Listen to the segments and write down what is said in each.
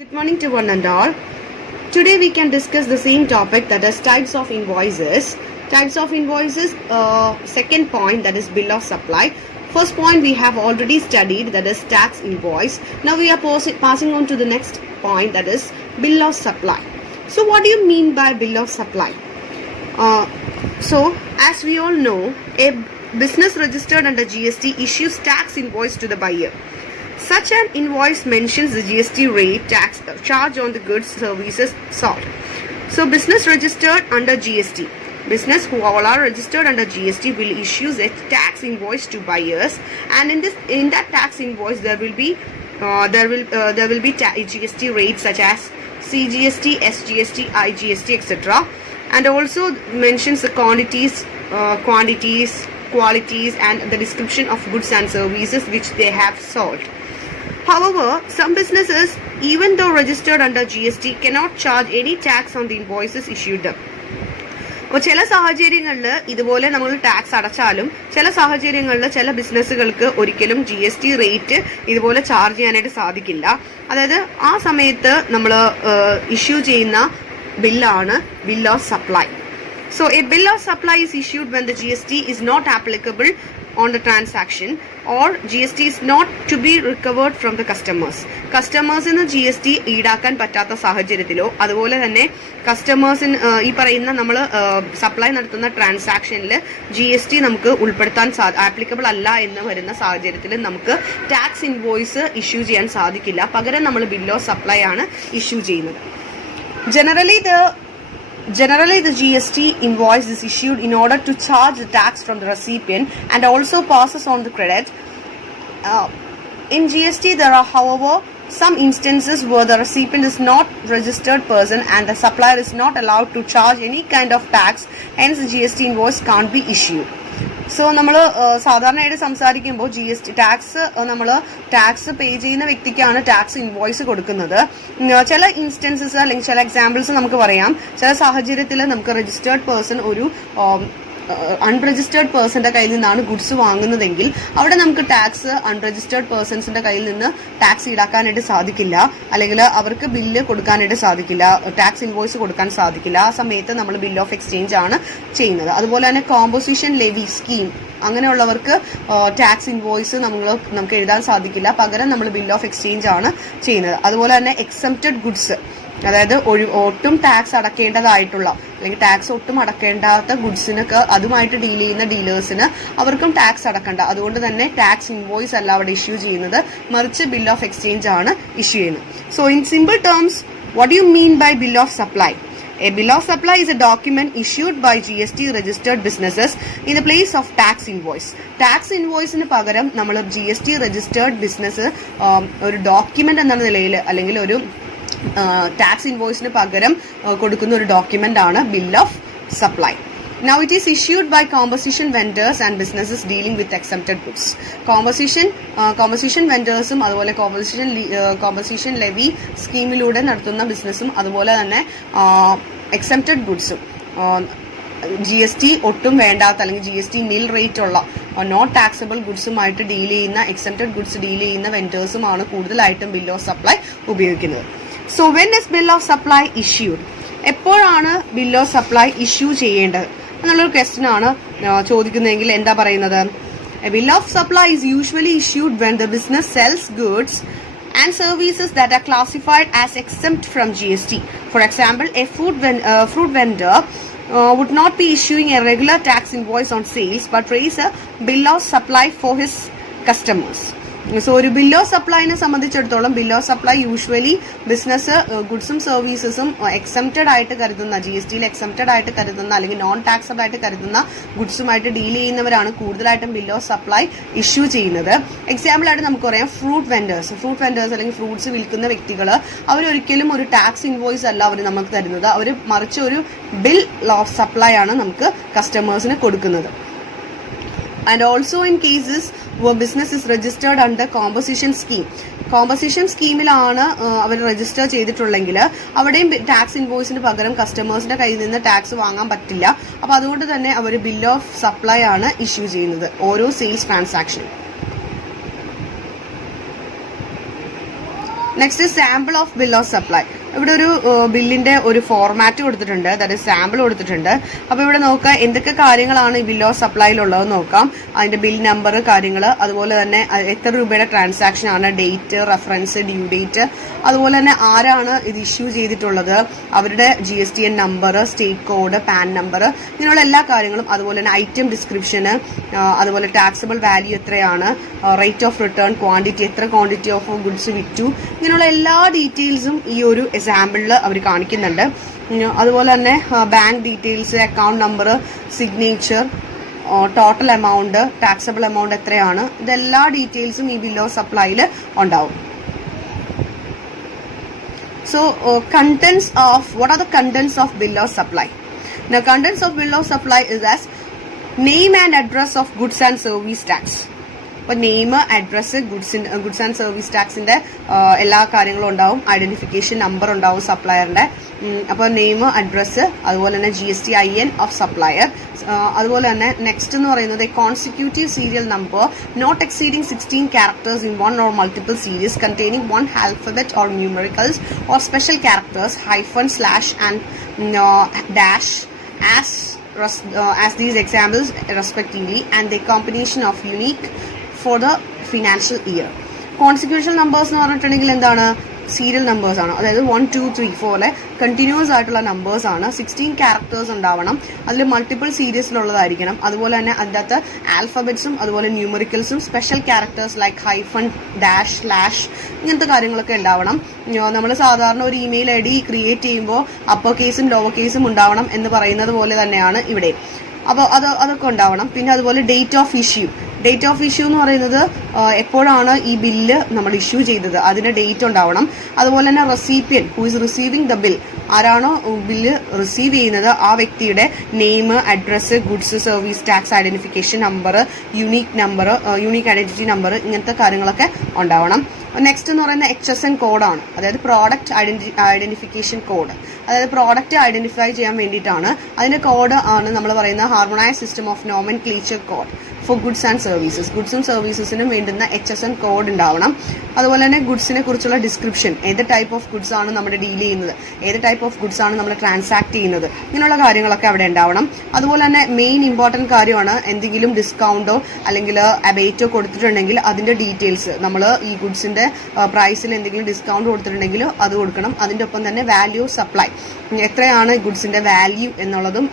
Good morning to one and all. Today we can discuss the same topic, that is types of invoices. Types of invoices, second point, that is bill of supply. First point we have already studied, that is tax invoice. Now we are passing on to the next point, that is bill of supply. So what do you mean by bill of supply? So as we all know, a business registered under GST issues tax invoice to the buyer. Such an invoice mentions the GST rate, tax charge on the goods, services sold. So business registered under GST. Business who all are registered under GST will issue a tax invoice to buyers, and in that tax invoice there will be GST rates such as CGST, SGST, IGST, etc. And also mentions the quantities, qualities, and the description of goods and services which they have sold. However, some businesses, even though registered under GST, cannot charge any tax on the invoices issued them. അപ്പോൾ ചില സാഹചര്യങ്ങളിൽ ഇതുപോലെ നമ്മൾ tax അടച്ചാലും ചില സാഹചര്യങ്ങളിൽ ചില ബിസിനസ്സുകൾക്ക് ഒരിക്കലും GST rate ഇതുപോലെ ചാർജ് ചെയ്യാനായിട്ട് സാധിക്കില്ല. അതായത് ആ സമയത്ത് നമ്മൾ ഇഷ്യൂ ചെയ്യുന്ന ബില്ലാണ് bill of supply. So a bill of supply is issued when the GST is not applicable on the transaction or GST is not to be recovered from the customers. കസ്റ്റമേഴ്സിന് GST ഈടാക്കാൻ പറ്റാത്ത സാഹചര്യത്തിലോ അതുപോലെ തന്നെ കസ്റ്റമേഴ്സിന് ഈ പറയുന്ന നമ്മൾ സപ്ലൈ നടത്തുന്ന ട്രാൻസാക്ഷനിൽ GST നമുക്ക് ഉൾപ്പെടുത്താൻ ആപ്ലിക്കബിൾ അല്ല എന്ന് വരുന്ന സാഹചര്യത്തിൽ നമുക്ക് ടാക്സ് ഇൻവോയ്സ് ഇഷ്യൂ ചെയ്യാൻ സാധിക്കില്ല. പകരം നമ്മൾ ബിൽ ഓഫ് സപ്ലൈ ആണ് ഇഷ്യൂ ചെയ്യുന്നത്. Generally, the GST invoice is issued in order to charge the tax from the recipient and also passes on the credit. In GST, there are, however, some instances where the recipient is not registered person and the supplier is not allowed to charge any kind of tax. Hence, the GST invoice can't be issued. So നമ്മൾ സാധാരണയായിട്ട് സംസാരിക്കുമ്പോൾ GST tax നമ്മൾ tax പേ ചെയ്യുന്ന വ്യക്തിക്കാണ് tax invoice കൊടുക്കുന്നത്. ചില instances അല്ലെങ്കിൽ ചില examples നമുക്ക് പറയാം. ചില സാഹചര്യത്തിൽ നമുക്ക് രജിസ്റ്റേർഡ് പേഴ്സൺ ഒരു അൺരജിസ്റ്റേർഡ് പേഴ്സന്റെ കയ്യിൽ നിന്നാണ് ഗുഡ്സ് വാങ്ങുന്നതെങ്കിൽ അവിടെ നമുക്ക് ടാക്സ് അൺരജിസ്റ്റേർഡ് പേഴ്സൺസിന്റെ കയ്യിൽ നിന്ന് ടാക്സ് ഈടാക്കാനായിട്ട് സാധിക്കില്ല, അല്ലെങ്കിൽ അവർക്ക് ബില്ല് കൊടുക്കാനായിട്ട് സാധിക്കില്ല, ടാക്സ് ഇൻവോയ്സ് കൊടുക്കാൻ സാധിക്കില്ല. ആ സമയത്ത് നമ്മൾ ബിൽ ഓഫ് എക്സ്ചേഞ്ച് ആണ് ചെയ്യുന്നത്. അതുപോലെ തന്നെ കോമ്പോസിഷൻ ലെവി സ്കീം അങ്ങനെയുള്ളവർക്ക് ടാക്സ് ഇൻവോയ്സ് നമുക്ക് എഴുതാൻ സാധിക്കില്ല, പകരം നമ്മൾ ബിൽ ഓഫ് എക്സ്ചേഞ്ച് ആണ് ചെയ്യുന്നത്. അതുപോലെ തന്നെ എക്സംപ്റ്റഡ് ഗുഡ്സ്, അതായത് ഒട്ടും ടാക്സ് അടക്കേണ്ടതായിട്ടുള്ള അല്ലെങ്കിൽ ടാക്സ് ഒട്ടും അടക്കേണ്ടാത്ത ഗുഡ്സിനൊക്കെ അതുമായിട്ട് ഡീൽ ചെയ്യുന്ന ഡീലേഴ്സിന് അവർക്കും ടാക്സ് അടക്കണ്ട. അതുകൊണ്ട് തന്നെ ടാക്സ് ഇൻവോയ്സ് അല്ല അവിടെ ഇഷ്യൂ ചെയ്യുന്നത്, മറിച്ച് ബിൽ ഓഫ് എക്സ്ചേഞ്ച് ആണ് ഇഷ്യൂ ചെയ്യുന്നത്. So in simple terms, what you mean by bill of supply? A bill of supply is a document issued by GST registered businesses in the place of tax invoice. Tax invoice-ന് പകരം നമ്മൾ GST registered business ഒരു document എന്ന നിലയിൽ അല്ലെങ്കിൽ ഒരു tax ഇൻവോയ്സിന് പകരം കൊടുക്കുന്ന ഒരു ഡോക്യുമെന്റ് ആണ് bill of supply. Now it is issued by composition vendors and businesses dealing with exempted goods. Composition vendors-ഉം അതുപോലെ composition levy സ്കീമിലൂടെ നടത്തുന്ന ബിസിനസ്സും അതുപോലെ തന്നെ exempted goods-ഉം GST ഒട്ടും വേണ്ടാത്ത അല്ലെങ്കിൽ GST നിൽ റേറ്റ് ഉള്ള നോട്ട് ടാക്സബിൾ ഗുഡ്സുമായിട്ട് ഡീൽ ചെയ്യുന്ന എക്സെപ്റ്റഡ് ഗുഡ്സ് ഡീൽ ചെയ്യുന്ന വെൻഡേഴ്സുമാണ് കൂടുതലായിട്ടും ബിൽ ഓഫ് സപ്ലൈ ഉപയോഗിക്കുന്നത്. So when is bill of supply issued? എപ്പോഴാണ് ബിൽ ഓഫ് സപ്ലൈ ഇഷ്യൂ ചെയ്യേണ്ടത് എന്നുള്ളൊരു ക്വസ്റ്റ്യൻ ആണ് ചോദിക്കുന്നതെങ്കിൽ എന്താ പറയുന്നത്? A bill of supply is usually issued when the business sells goods and services that are classified as exempt from GST. For example, a fruit vendor would not be issuing a regular tax invoice on sales but raise a bill of supply for his customers. So ഒരു bill of സപ്ലൈനെ സംബന്ധിച്ചിടത്തോളം bill of supply usually business ഗുഡ്സും സർവീസസും exempted ആയിട്ട് കരുതുന്ന GSTയിൽ exempted ആയിട്ട് കരുതുന്ന അല്ലെങ്കിൽ നോൺ ടാക്സബിൾ ആയിട്ട് കരുതുന്ന ഗുഡ്സുമായിട്ട് ഡീൽ ചെയ്യുന്നവരാണ് കൂടുതലായിട്ടും ബിൽ ഓഫ് സപ്ലൈ ഇഷ്യൂ ചെയ്യുന്നത്. എക്സാമ്പിൾ ആയിട്ട് നമുക്ക് പറയാം ഫ്രൂട്ട് വെൻഡേഴ്സ് അല്ലെങ്കിൽ ഫ്രൂട്ട്സ് വിൽക്കുന്ന വ്യക്തികൾ അവരൊരിക്കലും ഒരു ടാക്സ് ഇൻവോയ്സ് അല്ല അവർ നമുക്ക് തരുന്നത്, അവർ മറിച്ച് ഒരു ബിൽ ഓഫ് സപ്ലൈ ആണ് നമുക്ക് കസ്റ്റമേഴ്സിന് കൊടുക്കുന്നത്. And also in cases where business is registered under composition scheme. Composition സ്കീമിലാണ് അവർ രജിസ്റ്റർ ചെയ്തിട്ടുള്ളെങ്കിൽ അവിടെയും ടാക്സ് ഇൻവോയ്സിന് പകരം കസ്റ്റമേഴ്സിന്റെ കയ്യിൽ നിന്ന് ടാക്സ് വാങ്ങാൻ പറ്റില്ല. അപ്പൊ അതുകൊണ്ട് തന്നെ അവർ ബിൽ ഓഫ് സപ്ലൈ ആണ് ഇഷ്യൂ ചെയ്യുന്നത് ഓരോ സെയിൽസ് ട്രാൻസാക്ഷനും. Next sample of bill of supply. ഇവിടെ ഒരു ബില്ലിന്റെ ഒരു ഫോർമാറ്റ് കൊടുത്തിട്ടുണ്ട്, അതായത് സാമ്പിൾ കൊടുത്തിട്ടുണ്ട്. അപ്പോൾ ഇവിടെ നോക്കാം എന്തൊക്കെ കാര്യങ്ങളാണ് ഈ ബിൽ ഓഫ് സപ്ലൈയിലുള്ളത് നോക്കാം. അതിന്റെ ബിൽ നമ്പർ, കാര്യങ്ങൾ, അതുപോലെ തന്നെ എത്ര രൂപയുടെ ട്രാൻസാക്ഷൻ ആണ്, ഡേറ്റ്, റെഫറൻസ്, ഡ്യൂ ഡേറ്റ്, അതുപോലെ തന്നെ ആരാണ് ഇത് ഇഷ്യൂ ചെയ്തിട്ടുള്ളത്, അവരുടെ GSTN number, state code, pan number, ഇങ്ങനെയുള്ള എല്ലാ കാര്യങ്ങളും, അതുപോലെ തന്നെ ഐറ്റം ഡിസ്ക്രിപ്ഷന്, അതുപോലെ ടാക്സബിൾ വാല്യൂ എത്രയാണ്, റേറ്റ് ഓഫ് റിട്ടേൺ, ക്വാണ്ടിറ്റി, എത്ര ക്വാണ്ടിറ്റി ഓഫ് ഗുഡ്സ് വിറ്റു, ഇങ്ങനെയുള്ള എല്ലാ ഡീറ്റെയിൽസും ഈ ഒരു സാമ്പിളിൽ അവർ കാണിക്കുന്നുണ്ട്. അതുപോലെ തന്നെ bank details, account number, signature, total amount, taxable amount എത്രയാണ്, ഇതെല്ലാ ഡീറ്റെയിൽസും ഈ ബിൽ ഓഫ് സപ്ലൈയിൽ ഉണ്ടാവും. So what are the contents of bill of supply? Now contents of bill of supply is as name and address of goods and service tax. അപ്പോൾ name, address, goods and service ടാക്സിന്റെ എല്ലാ കാര്യങ്ങളും ഉണ്ടാവും. Identification number ഉണ്ടാവും സപ്ലയറിന്റെ. അപ്പോൾ name, address, അതുപോലെ തന്നെ GSTIN of supplier. അതുപോലെ തന്നെ നെക്സ്റ്റ് എന്ന് പറയുന്നത് consecutive serial number note exceeding 16 characters in one or multiple series containing one alphabet or numericals or special characters, hyphen, slash and dash as these examples respectively, and the combination of unique for the financial year. Consecution numbers എന്ന് പറഞ്ഞിട്ടുണ്ടെങ്കിൽ എന്താണ്? Serial numbers ആണ്. അതായത് 1, 2, 3, 4 continuous ആയിട്ടുള്ള numbers ആണ്. 16 characters ഉണ്ടാവണം. അതിൽ multiple സീരീസിലുള്ളതായിരിക്കണം. അതുപോലെ തന്നെ അതിനകത്ത് ആൽഫബറ്റ്സും അതുപോലെ ന്യൂമറിക്കൽസും special characters like hyphen, dash, slash, ഇങ്ങനത്തെ കാര്യങ്ങളൊക്കെ ഉണ്ടാവണം. നമ്മൾ സാധാരണ ഒരു ഇമെയിൽ ID ക്രിയേറ്റ് ചെയ്യുമ്പോൾ അപ്പർ കേസും ലോവർ കേസും ഉണ്ടാവണം എന്ന് പറയുന്നത് പോലെ തന്നെയാണ് ഇവിടെ. അപ്പോൾ അതൊക്കെ ഉണ്ടാവണം. പിന്നെ അതുപോലെ ഡേറ്റ് ഓഫ് ഇഷ്യൂ എന്ന് പറയുന്നത് എപ്പോഴാണ് ഈ ബില്ല് നമ്മൾ ഇഷ്യൂ ചെയ്തത് അതിന്റെ ഡേറ്റ് ഉണ്ടാവണം. അതുപോലെ തന്നെ recipient who is receiving the bill, ആരാണോ ബില്ല് റിസീവ് ചെയ്യുന്നത് ആ വ്യക്തിയുടെ name, address, goods service tax identification number, unique identity number, ഇങ്ങനത്തെ കാര്യങ്ങളൊക്കെ ഉണ്ടാവണം. നെക്സ്റ്റ് എന്ന് പറയുന്നത് HSN കോഡാണ്, അതായത് പ്രോഡക്റ്റ് ഐഡന്റിഫിക്കേഷൻ കോഡ്. അതായത് പ്രോഡക്റ്റ് ഐഡന്റിഫൈ ചെയ്യാൻ വേണ്ടിയിട്ടാണ്. അതിന്റെ കോഡ് ആണ് നമ്മൾ പറയുന്ന harmonise system of nomenclature code for goods and services. ഗുഡ്സും സർവീസസിനും വേണ്ടുന്ന HSN കോഡ് ഉണ്ടാവണം. അതുപോലെ തന്നെ ഗുഡ്സിനെ കുറിച്ചുള്ള ഡിസ്ക്രിപ്ഷൻ, ഏത് ടൈപ്പ് ഓഫ് ഗുഡ്സ് ആണ് നമ്മൾ ഡീൽ ചെയ്യുന്നത്, ഏത് ടൈപ്പ് ഓഫ് ഗുഡ്സ് ആണ് നമ്മൾ ട്രാൻസാക്ട് ചെയ്യുന്നത്, ഇങ്ങനെയുള്ള കാര്യങ്ങളൊക്കെ അവിടെ ഉണ്ടാവണം. അതുപോലെ തന്നെ മെയിൻ ഇമ്പോർട്ടന്റ് കാര്യമാണ് എന്തെങ്കിലും ഡിസ്കൗണ്ടോ അല്ലെങ്കിൽ അബേറ്റോ കൊടുത്തിട്ടുണ്ടെങ്കിൽ അതിന്റെ ഡീറ്റെയിൽസ്, നമ്മൾ ഈ ഗുഡ്സിന്റെ പ്രൈസിൽ എന്തെങ്കിലും ഡിസ്കൗണ്ട് കൊടുത്തിട്ടുണ്ടെങ്കിൽ അത് കൊടുക്കണം. അതിന്റെ ഒപ്പം തന്നെ വാല്യൂ സപ്ലൈ, എത്രയാണ് ഗുഡ്സിന്റെ വാല്യൂ എന്നുള്ളതും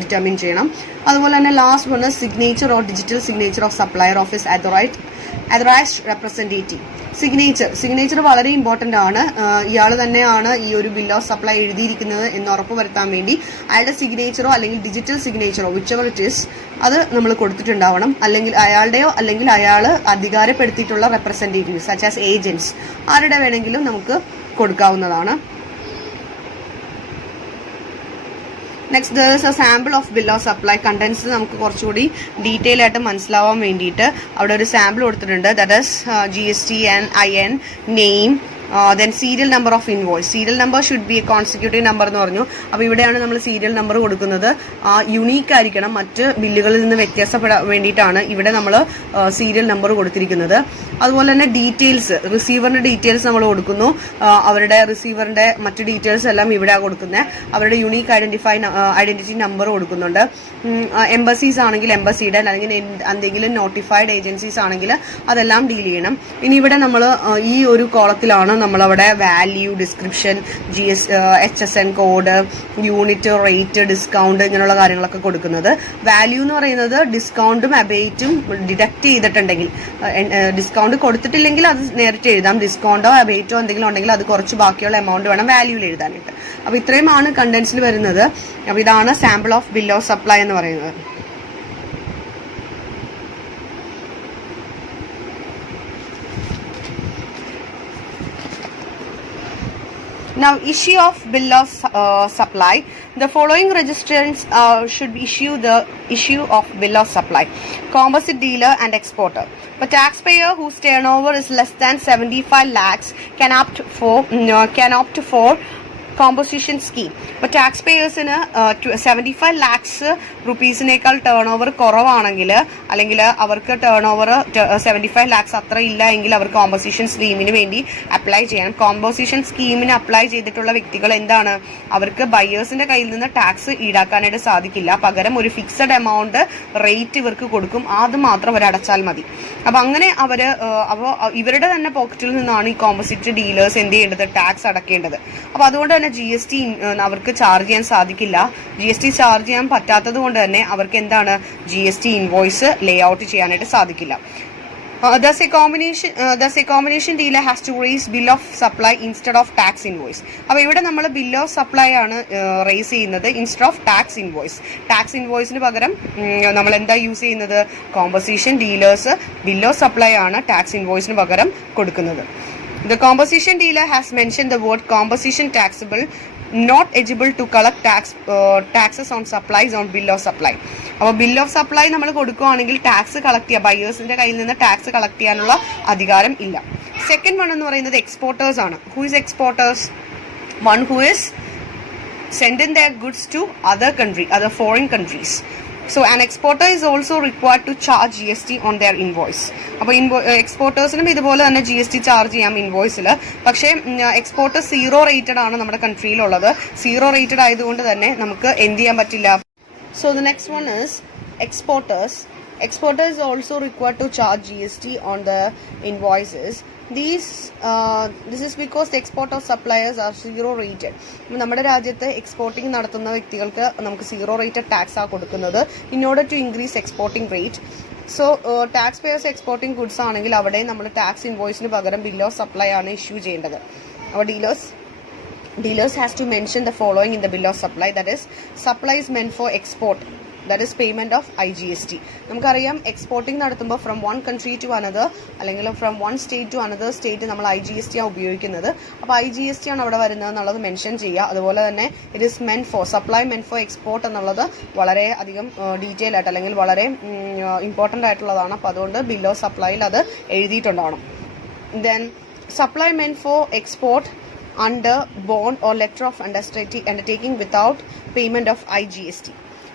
ഡിറ്റർമിൻ ചെയ്യണം. അതുപോലെ തന്നെ last one signature or digital signature of supplier office authorised representative. Signature വളരെ ഇമ്പോർട്ടന്റ് ആണ്. ഇയാൾ തന്നെയാണ് ഈ ഒരു ബിൽ ഓഫ് സപ്ലൈ എഴുതിയിരിക്കുന്നത് എന്ന് ഉറപ്പുവരുത്താൻ വേണ്ടി അയാളുടെ സിഗ്നേച്ചറോ അല്ലെങ്കിൽ ഡിജിറ്റൽ സിഗ്നേച്ചറോ വിച്ചെവർ ഇറ്റ് ഈസ് അത് നമ്മൾ കൊടുത്തിട്ടുണ്ടാവണം. അല്ലെങ്കിൽ അയാളുടെയോ അല്ലെങ്കിൽ അയാൾ അധികാരപ്പെടുത്തിയിട്ടുള്ള റെപ്രസെന്റേറ്റീവ്സ് സച്ച് ആസ് ഏജന്റ്സ്, ആരുടെ വേണമെങ്കിലും നമുക്ക് കൊടുക്കാവുന്നതാണ്. Next there is a sample of bill of supply. Contents നമുക്ക് കുറച്ചുകൂടി ഡീറ്റെയിൽ ആയിട്ട് മനസ്സിലാവാൻ വേണ്ടിയിട്ട് അവിടെ ഒരു സാമ്പിൾ കൊടുത്തിട്ടുണ്ട്. That is GSTN name, then serial number of invoice. Serial number should be a consecutive number എന്ന് പറഞ്ഞു. അപ്പോൾ ഇവിടെയാണ് നമ്മൾ സീരിയൽ നമ്പർ കൊടുക്കുന്നത്. യുണീക്ക് ആയിരിക്കണം, മറ്റ് ബില്ലുകളിൽ നിന്ന് വ്യത്യാസപ്പെടാൻ വേണ്ടിയിട്ടാണ് ഇവിടെ നമ്മൾ സീരിയൽ നമ്പർ കൊടുത്തിരിക്കുന്നത്. അതുപോലെ തന്നെ ഡീറ്റെയിൽസ്, റിസീവറിന്റെ ഡീറ്റെയിൽസ് നമ്മൾ കൊടുക്കുന്നു. അവരുടെ റിസീവറിന്റെ മറ്റ് ഡീറ്റെയിൽസ് എല്ലാം ഇവിടെ കൊടുക്കുന്നത്. അവരുടെ യുണീക്ക് ഐഡന്റിറ്റി നമ്പർ കൊടുക്കുന്നുണ്ട്. എംബസീസ് ആണെങ്കിൽ എംബസിയുടെ, അല്ലെങ്കിൽ എന്തെങ്കിലും നോട്ടിഫൈഡ് ഏജൻസീസ് ആണെങ്കിൽ അതെല്ലാം ഡീൽ ചെയ്യണം. ഇനി ഇവിടെ നമ്മൾ ഈ ഒരു കോളത്തിലാണ് നമ്മളവിടെ value, description, HSN code, unit, rate, discount, ഇങ്ങനെയുള്ള കാര്യങ്ങളൊക്കെ കൊടുക്കുന്നത്. വാല്യൂ എന്ന് പറയുന്നത് ഡിസ്കൗണ്ടും അബേറ്റും ഡിഡക്ട് ചെയ്തിട്ടുണ്ടെങ്കിൽ, ഡിസ്കൗണ്ട് കൊടുത്തിട്ടില്ലെങ്കിൽ അത് നേരിട്ട് എഴുതാം. ഡിസ്കൗണ്ടോ അബേറ്റോ എന്തെങ്കിലും ഉണ്ടെങ്കിൽ അത് കുറച്ച് ബാക്കിയുള്ള എമൗണ്ട് വേണം വാല്യൂവിൽ എഴുതാനായിട്ട്. അപ്പൊ ഇത്രയുമാണ് കണ്ടന്റ്സിൽ വരുന്നത്. അപ്പൊ ഇതാണ് sample of bill of supply എന്ന് പറയുന്നത്. Now, issue of bill of supply. The following registrants should issue the issue of bill of supply: composite dealer and exporter. A taxpayer whose turnover is less than 75 lakhs can opt for composition scheme. ഇപ്പോൾ tax പേയേഴ്സിന് 75 lakhs റുപ്പീസിനേക്കാൾ turn over കുറവാണെങ്കിൽ, അല്ലെങ്കിൽ അവർക്ക് turn over 75 lakhs അത്ര ഇല്ല എങ്കിൽ അവർക്ക് composition സ്കീമിന് വേണ്ടി apply ചെയ്യാം. കോമ്പോസിഷൻ സ്കീമിന് അപ്ലൈ ചെയ്തിട്ടുള്ള വ്യക്തികൾ എന്താണ്, അവർക്ക് ബയേഴ്സിന്റെ കയ്യിൽ നിന്ന് ടാക്സ് ഈടാക്കാനായിട്ട് സാധിക്കില്ല. പകരം ഒരു ഫിക്സഡ് എമൗണ്ട് റേറ്റ് ഇവർക്ക് കൊടുക്കും, അത് മാത്രം അവർ അടച്ചാൽ മതി. അപ്പൊ അങ്ങനെ അപ്പോൾ ഇവരുടെ തന്നെ പോക്കറ്റിൽ നിന്നാണ് ഈ കോമ്പോസിറ്റ് ഡീലേഴ്സ് എന്ത് ചെയ്യേണ്ടത്, ടാക്സ് അടക്കേണ്ടത്. അപ്പൊ അതുകൊണ്ട് തന്നെ GST അവർക്ക് ചാർജ് ചെയ്യാൻ സാധിക്കില്ല. GST ചാർജ് ചെയ്യാൻ പറ്റാത്തത് കൊണ്ട് തന്നെ അവർക്ക് എന്താണ്, GST ഇൻവോയ്സ് ലേ ഔട്ട് ചെയ്യാനായിട്ട് സാധിക്കില്ല. Thus a combination dealer has to raise bill of supply instead of tax invoice. അപ്പോൾ ഇവിടെ നമ്മൾ bill of supply ആണ് റേസ് ചെയ്യുന്നത് instead of tax invoice. Tax ഇൻവോയ്സിന് പകരം നമ്മൾ എന്താ യൂസ് ചെയ്യുന്നത്, composition dealers bill of supply ആണ് ടാക്സ് ഇൻവോയ്സിന് പകരം കൊടുക്കുന്നത്. The composition dealer has mentioned the word composition taxable, not eligible to collect taxes on supplies on bill of supply. അപ്പോൾ ബിൽ ഓഫ് സപ്ലൈ നമ്മൾ കൊടുക്കുകയാണെങ്കിൽ ടാക്സ് കളക്ട് ചെയ്യുക, ബയേഴ്സിന്റെ കയ്യിൽ നിന്ന് ടാക്സ് കളക്ട് ചെയ്യാനുള്ള അധികാരം ഇല്ല. സെക്കൻഡ് വൺ എന്ന് പറയുന്നത് എക്സ്പോർട്ടേഴ്സ് ആണ്. Who is exporters? One who is sending their goods to other foreign countries. So an exporter is also required to charge GST on their invoice. അപ്പോൾ എക്സ്പോർട്ടേഴ്സിനും ഇതുപോലെ തന്നെ GST ചാർജ് ചെയ്യാം ഇൻവോയ്സിൽ. പക്ഷേ എക്സ്പോർട്ട് 0 റേറ്റഡ് ആണ് നമ്മുടെ കൺട്രിയിലുള്ളത്. 0 റേറ്റഡ് ആയതുകൊണ്ട് തന്നെ നമുക്ക് എന്ത് ചെയ്യാൻ പറ്റില്ല. So the next one is exporters. Exporter is also required to charge GST on the invoices. This is because the export of suppliers are 0 rated. നമ്മുടെ രാജ്യത്ത് എക്സ്പോർട്ടിംഗ് നടത്തുന്ന വ്യക്തികൾക്ക് നമുക്ക് 0 rated ടാക്സ് ആ കൊടുക്കുന്നത് in order to increase exporting rate. So tax payers exporting goods ആണെങ്കിൽ അവിടെ നമ്മൾ ടാക്സ് ഇൻവോയ്സിന് പകരം ബിൽ ഓഫ് സപ്ലൈ ആണ് ഇഷ്യൂ ചെയ്യേണ്ടത്. അപ്പോൾ dealers has to mention the following in the bill of supply, that is supplies meant for export, that is payment of IGST. നമുക്കറിയാം exporting നടത്തുമ്പോൾ from one country to another അല്ലെങ്കിൽ from one state to another state നമ്മൾ IGST ആണ് ഉപയോഗിക്കുന്നത്. അപ്പോൾ IGST ആണ് അവിടെ വരുന്നത് എന്നുള്ളത് മെൻഷൻ ചെയ്യുക. അതുപോലെ തന്നെ it is മെന്റ് four supply meant for export എന്നുള്ളത് വളരെ അധികം ഡീറ്റെയിൽ ആയിട്ട് അല്ലെങ്കിൽ വളരെ ഇമ്പോർട്ടൻ്റ് ആയിട്ടുള്ളതാണ്. അപ്പോൾ അതുകൊണ്ട് ബിൽ ഓഫ് സപ്ലൈയിൽ അത് എഴുതിയിട്ടുണ്ടാവണം. Then supply meant for export under bond or letter of undertaking without payment of IGST.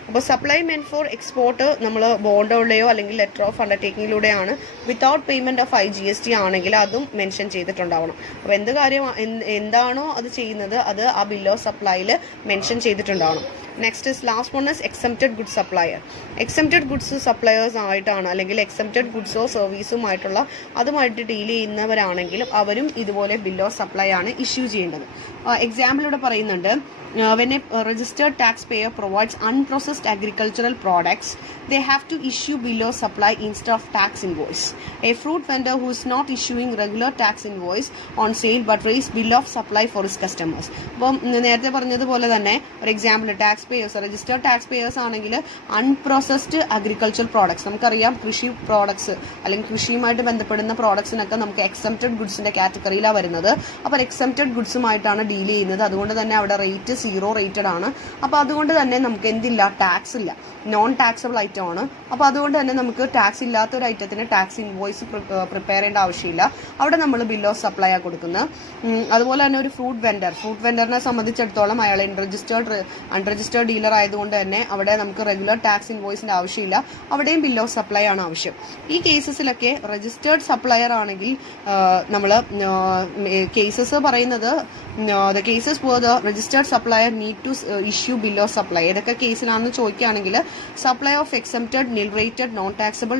അപ്പോൾ സപ്ലൈ മെന്റ് ഫോർ എക്സ്പോർട്ട് നമ്മൾ ബോണ്ടോടെയോ അല്ലെങ്കിൽ ലെറ്റർ ഓഫ് അണ്ടർടേക്കിങ്ങിലൂടെയാണ്. വിത്തൗട്ട് പേയ്മെന്റ് ഓഫ് IGST ആണെങ്കിൽ അതും മെൻഷൻ ചെയ്തിട്ടുണ്ടാവണം. അപ്പോൾ എന്താണോ അത് ചെയ്യുന്നത് അത് ആ ബിൽ ഓഫ് സപ്ലൈയിൽ മെൻഷൻ ചെയ്തിട്ടുണ്ടാവണം. Next is last one is exempted good supplier. Exempted goods suppliers ആയിട്ടാണ് അല്ലെങ്കിൽ എക്സംപ്റ്റഡ് ഗുഡ്സോ സർവീസുമായിട്ടുള്ള അതുമായിട്ട് ഡീൽ ചെയ്യുന്നവരാണെങ്കിലും അവരും ഇതുപോലെ ബിൽ ഓഫ് സപ്ലൈ ആണ് ഇഷ്യൂ ചെയ്യേണ്ടത്. എക്സാമ്പിൾ ഇവിടെ പറയുന്നുണ്ട്, when a registered taxpayer provides unprocessed agricultural products, they have to issue bill of supply instead of tax invoice. A fruit vendor who is not issuing regular tax invoice on sale but raise bill of supply for his customers. അപ്പം നേരത്തെ പറഞ്ഞതുപോലെ തന്നെ ഒരു example registered tax payers ആണെങ്കിൽ unprocessed agriculture products, നമുക്കറിയാം കൃഷി products അല്ലെങ്കിൽ കൃഷിയുമായിട്ട് ബന്ധപ്പെടുന്ന പ്രോഡക്ട്സിനൊക്കെ നമുക്ക് എക്സംപ്റ്റഡ് ഗുഡ്സിന്റെ കാറ്റഗറിയിലാണ് വരുന്നത്. അപ്പോൾ എക്സംപ്റ്റഡ് ഗുഡ്സുമായിട്ടാണ് ഡീൽ ചെയ്യുന്നത്. അതുകൊണ്ട് തന്നെ അവിടെ റേറ്റ് 0 റേറ്റഡ് ആണ്. അപ്പോൾ അതുകൊണ്ട് തന്നെ നമുക്ക് എന്തില്ല, ടാക്സ് ഇല്ല, നോൺ ടാക്സബിൾ ഐറ്റം ആണ്. അപ്പോൾ അതുകൊണ്ട് തന്നെ നമുക്ക് ടാക്സ് ഇല്ലാത്ത ഒരു ഐറ്റത്തിന് ടാക്സ് ഇൻവോയ്സ് പ്രിപ്പയർ ചെയ്യേണ്ട ആവശ്യമില്ല. അവിടെ നമ്മൾ ബിൽ ഓഫ് സപ്ലൈ ആ കൊടുക്കുന്നത്. അതുപോലെ തന്നെ ഒരു ഫ്രൂട്ട് വെൻഡറിനെ സംബന്ധിച്ചിടത്തോളം അയാൾ അൺരജിസ്റ്റേർഡ് ഡീലർ ആയതുകൊണ്ട് തന്നെ അവിടെ നമുക്ക് റെഗുലർ ടാക്സ് ഇൻവോയ്സിന്റെ ആവശ്യമില്ല. അവിടെയും ബിൽ ഓഫ് സപ്ലൈ ആണ് ആവശ്യം. ഈ കേസസിലൊക്കെ രജിസ്റ്റേർഡ് സപ്ലയർ ആണെങ്കിൽ നമ്മൾ കേസസ് പറയുന്നത് the cases where the registered supplier need to issue bill of supply. ഏതൊക്കെ കേസിലാണെന്ന് ചോദിക്കുകയാണെങ്കിൽ സപ്ലൈ ഓഫ് എക്സംപ്റ്റഡ്, നിൽ rated, non taxable,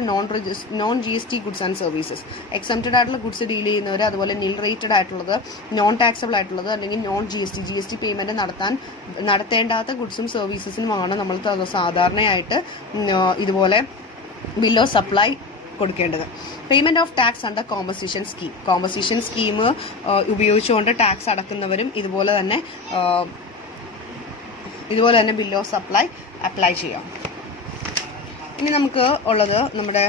non GST goods and services. Exempted ആയിട്ടുള്ള ഗുഡ്സ് ഡീൽ ചെയ്യുന്നവർ, അതുപോലെ നിൽ റേറ്റഡ് ആയിട്ടുള്ളത്, നോൺ ടാക്സബിൾ ആയിട്ടുള്ളത് അല്ലെങ്കിൽ നോൺ GST പേയ്മെന്റ് നടത്തേണ്ടാത്ത ഗുഡ്സും സർവീസസിനുമാണ് നമ്മൾ സാധാരണയായിട്ട് ഇതുപോലെ ബിൽ ഓഫ് സപ്ലൈ കൊടുക്കേണ്ടത്. Payment of tax under composition scheme ഉപയോഗിച്ചുകൊണ്ട് ടാക്സ് അടക്കുന്നവരും ഇതുപോലെ തന്നെ ബിൽ ഓഫ് സപ്ലൈ അപ്ലൈ ചെയ്യാം. ഇനി നമുക്ക് ഉള്ളത് നമ്മുടെ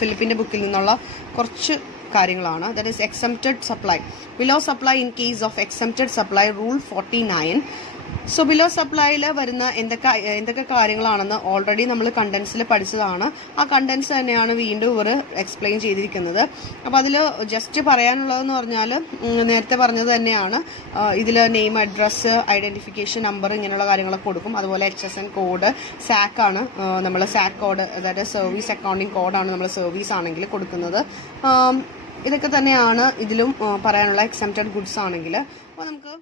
ഫിലിപ്പിന്റെ ബുക്കിൽ നിന്നുള്ള കുറച്ച് കാര്യങ്ങളാണ്. That is exempted supply. Bill of supply in case of exempted supply rule 49. So bill of സപ്ലൈയിൽ വരുന്ന എന്തൊക്കെ കാര്യങ്ങളാണെന്ന് ഓൾറെഡി നമ്മൾ കണ്ടൻസിൽ പഠിച്ചതാണ്. ആ കണ്ടൻസ് തന്നെയാണ് വീണ്ടും ഇവർ എക്സ്പ്ലെയിൻ ചെയ്തിരിക്കുന്നത്. അപ്പോൾ അതിൽ ജസ്റ്റ് പറയാനുള്ളതെന്ന് പറഞ്ഞാൽ നേരത്തെ പറഞ്ഞത് തന്നെയാണ്. ഇതിൽ നെയിം, അഡ്രസ്സ്, ഐഡന്റിഫിക്കേഷൻ നമ്പർ ഇങ്ങനെയുള്ള കാര്യങ്ങളൊക്കെ കൊടുക്കും. അതുപോലെ HSN കോഡ്, സാക്ക് ആണ് നമ്മൾ സാക്ക് കോഡ്, അതായത് സർവീസ് അക്കൗണ്ടിങ് കോഡാണ് നമ്മൾ സർവീസ് ആണെങ്കിൽ കൊടുക്കുന്നത്. ഇതൊക്കെ തന്നെയാണ് ഇതിലും പറയാനുള്ള എക്സംപ്റ്റഡ് ഗുഡ്സ് ആണെങ്കിൽ. അപ്പോൾ നമുക്ക്